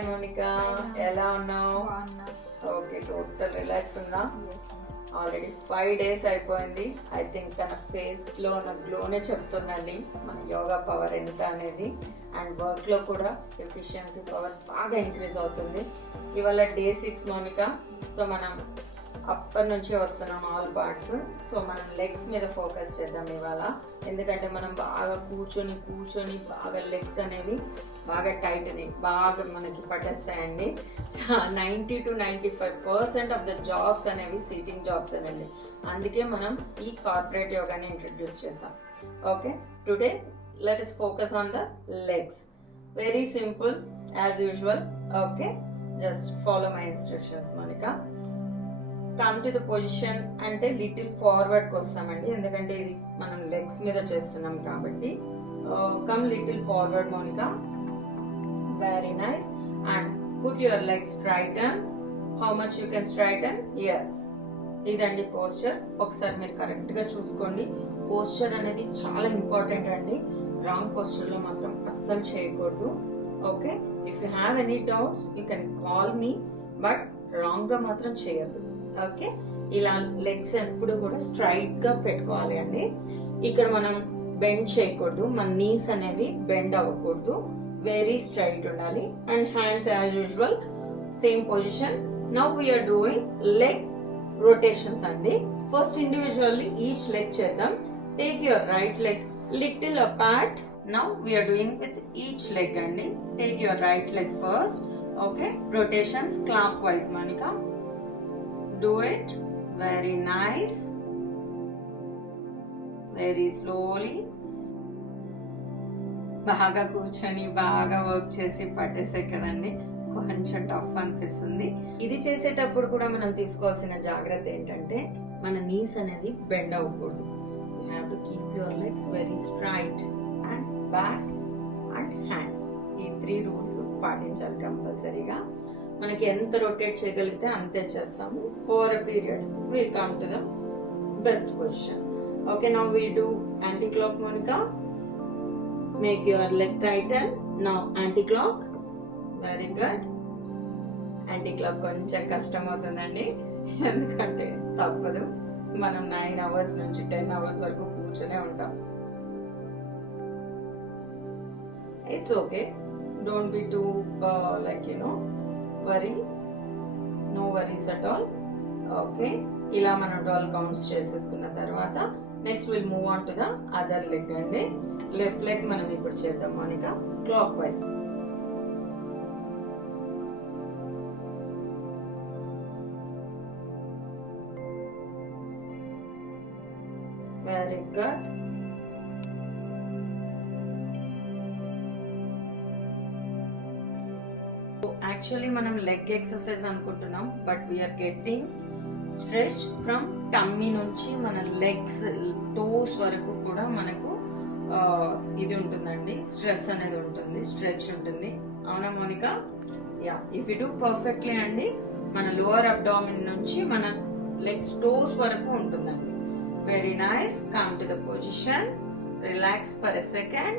హాయ్ మోనికా, ఎలా ఉన్నావు? Okay, total relax ఉందా? ఆల్రెడీ 5 days అయిపోయింది. ఐ థింక్ తన ఫేస్లో ఉన్న గ్లోనే చెప్తుందండి మన యోగా పవర్ ఎంత అనేది. అండ్ వర్క్లో కూడా ఎఫిషియన్సీ పవర్ బాగా ఇంక్రీజ్ అవుతుంది. ఇవాళ డే 6 మోనికా. సో మనం అప్పటి నుంచి వస్తున్నాం ఆల్ పార్ట్స్. సో మనం లెగ్స్ మీద ఫోకస్ చేద్దాం ఇవాళ. ఎందుకంటే మనం బాగా కూర్చొని బాగా లెగ్స్ అనేవి బాగా టైట్ అని బాగా మనకి పట్టేస్తాయండి. 90 to 95% ఆఫ్ ద జాబ్స్ అనేవి సీటింగ్ జాబ్స్ అనండి. అందుకే మనం ఈ కార్పొరేట్ యోగాని ఇంట్రడ్యూస్ చేసాం. Okay, today let us focus on the legs. Very simple as usual. Okay, just follow my instructions Monica. Come to the position అంటే లిటిల్ ఫార్వర్డ్కి వస్తామండి, ఎందుకంటే ఇది మనం లెగ్స్ మీద చేస్తున్నాం కాబట్టి. Come little forward Monica. Very nice. And put your legs straighten. How much you can straighten? Yes, ఇదండి పోస్చర్. ఒకసారి మీరు కరెక్ట్గా చూసుకోండి. పోస్చర్ అనేది చాలా ఇంపార్టెంట్ అండి. రాంగ్ పోస్చర్లో మాత్రం అస్సలు చేయకూడదు. Okay, if you have any doubts you can call me, but రాంగ్గా మాత్రం చేయొద్దు. ఓకే, ఇలా లెగ్స్ ఎప్పుడు కూడా స్ట్రైట్గా పెట్టుకోవాలి అండి. ఇక్కడ మనం బెండ్ చేయకూడదు, మన నీస్ అనేవి బెండ్ అవ్వకూడదు, వెరీ స్ట్రైట్ ఉండాలి. And hands as usual same position. Now we're doing leg rotations అండి. ఫస్ట్ ఇండివిజువల్లీ ఈచ్ లెగ్ చేద్దాం. Take your right leg little apart. Now we're doing with each leg అండి. Take your right leg first. Okay, rotations clockwise Monica. Do it. Very nice. Very slowly. బాగా కూర్చొని బాగా వర్క్ చేసి పట్టేసే కదండి, కొంచెం టఫ్ అనిపిస్తుంది. ఇది చేసేటప్పుడు కూడా మనం తీసుకోవాల్సిన జాగ్రత్త ఏంటంటే మన నీస్ అనేది బెండ్ అవ్వకూడదు. You have to keep your legs very straight and back and hands. ఈ 3 రూల్స్ పాటించాలి కంపల్సరీగా. మనకి ఎంత రొటేట్ చేయగలిగితే అంతే చేస్తాము. Over a period will come to the best position. Okay, now we do anti clock Monica. Make your leg tighten. Now anti clock. Very good. Anti clock కొంచెం కష్టం అవుతుందండి, ఎందుకంటే తప్పదు. మనం 9 hours నుంచి 10 hours వరకు కూర్చొనే ఉంటాం. It's okay, don't be too worry, no worries at all. Okay, ఇలా మనం 12 counts చేసేసుకున్న తర్వాత next will move on to the other leg అండి. లెఫ్ట్ లెగ్ మనం ఇప్పుడు చేద్దాం Monica, clockwise. Very good. Actually మనం లెగ్ ఎక్సర్సైజ్ అనుకుంటున్నాం, but we are getting stretch from tummy నుంచి మన లెగ్స్ టోస్ వరకు కూడా మనకు ఇది ఉంటుందండి, స్ట్రెస్ అనేది ఉంటుంది, స్ట్రెచ్ ఉంటుంది. అవునా Monica? Yeah, if you do perfectly అండి, మన లోవర్ అబ్డామిన్ నుంచి మన లెగ్స్ టోస్ వరకు ఉంటుందండి. Very nice. Come to the position. Relax for a second.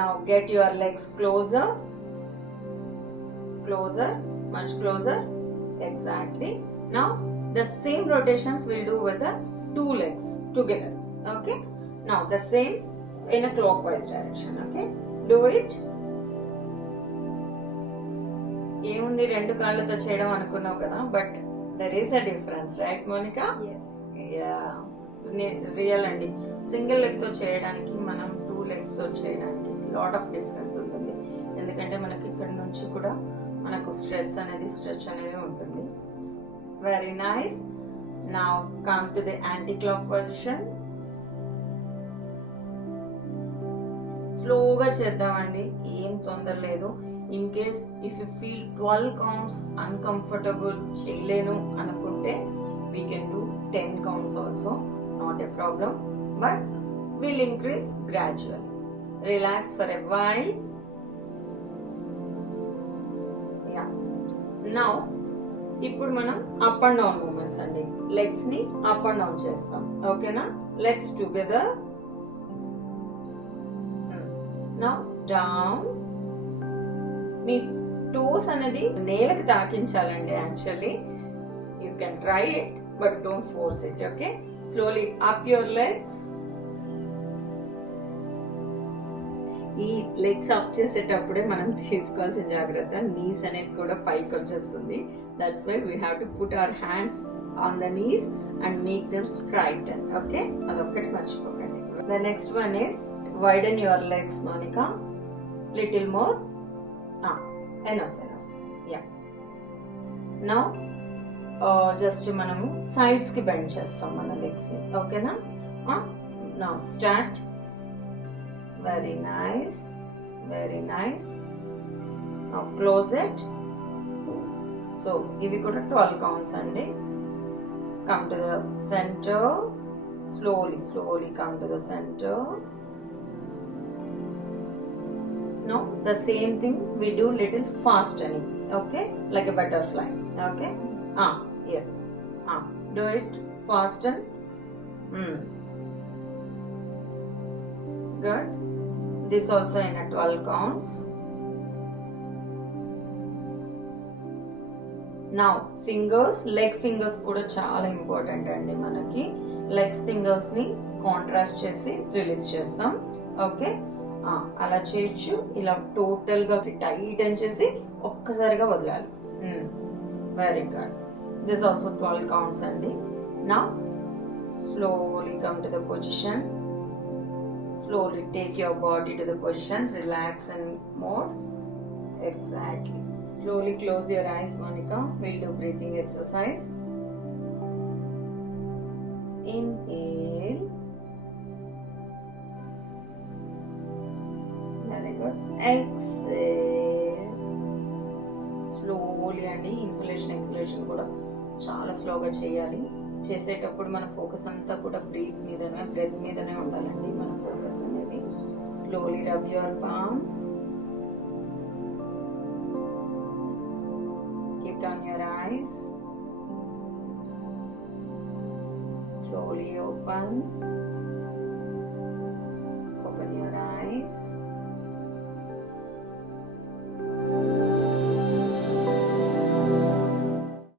Now get your legs closer. Closer, much closer. Exactly. Now the same rotations we'll do with the 2 legs together. Okay, now the same in a clockwise direction. Okay, do it. ఏముంది, 2 కాళ్ళతో చేయడం అనుకున్నావు కదా, but there is a difference, right Monica? Yes. Yeah, real అండి. Single leg తో చేయడానికి మనం 2 legs తో చేయడానికి లాట్ ఆఫ్ డిఫరెన్స్ ఉంటుంది. ఎందుకంటే మనకి ఇక్కడ నుంచి కూడా మనకు స్ట్రెచ్ అనేది ఉంటుంది. Very nice. Now come to the anti clock position. స్లోగా చేద్దామండి, ఏం తొందర లేదు. In case if you feel 12 counts uncomfortable, చేయలేను అనుకుంటే we can do 10 counts also, not a problem, but will increase gradually. Relax for a while. Now ఇప్పుడు మనం up and down movements అండి. లెగ్స్ ని అప్ అండ్ డౌన్ చేస్తాం. ఓకేనా? Legs together. Now down. మీ toes అనేది నేలకు తాకించాలండి. Actually you can try it but don't force it. Okay, slowly up your legs. ఈ లెగ్స్ అప్ చేసేటప్పుడే మనం తీసుకోవాల్సిన జాగ్రత్త, నీస్ అనేది కూడా పైకి వచ్చేస్తుంది. That's why we have to put our hands on the knees and make them straighten. Okay, అదొక్కటి మర్చిపోకండి. The next one is widen your legs Monica, little more. Enough. Yeah, now just మనము sides కి bend చేస్తాం మన legs ని. ఓకేనా? Now start. Very nice, very nice. Now close it. So ఇవి కూడా 12 కౌంట్స్ అండి. Come to the centre. Slowly come to the center. Now the same thing we do little fastening. Okay, like a butterfly. Okay, yes, do it fasten. Good. This also in a 12 counts. Now fingers, leg fingers కూడా చాలా ఇంపార్టెంట్ అండి మనకి. Legs fingers ని కాంట్రాస్ట్ చేసి రిలీజ్ చేస్తాం. ఓకే, అలా చేయొచ్చు. ఇలా టోటల్ గా టైట్ అని చేసి ఒక్కసారిగా వదలాలి. Very good. This also 12 counts అండి. Now slowly come to the position. Slowly take your body to the position, relax in mode. Exactly. Slowly close your eyes, Monica. We'll do breathing exercise. Inhale. Very good. Exhale. Slowly అండి. Inhalation exhalation కూడా చాలా స్లోగా చేయాలి. చేసేటప్పుడు మన ఫోకస్ అంతా కూడా బ్రెత్ మీదనే ఉండాలండి. మన ఫోకస్ అనేది. Slowly rub your palms. Keep down your eyes. Slowly open.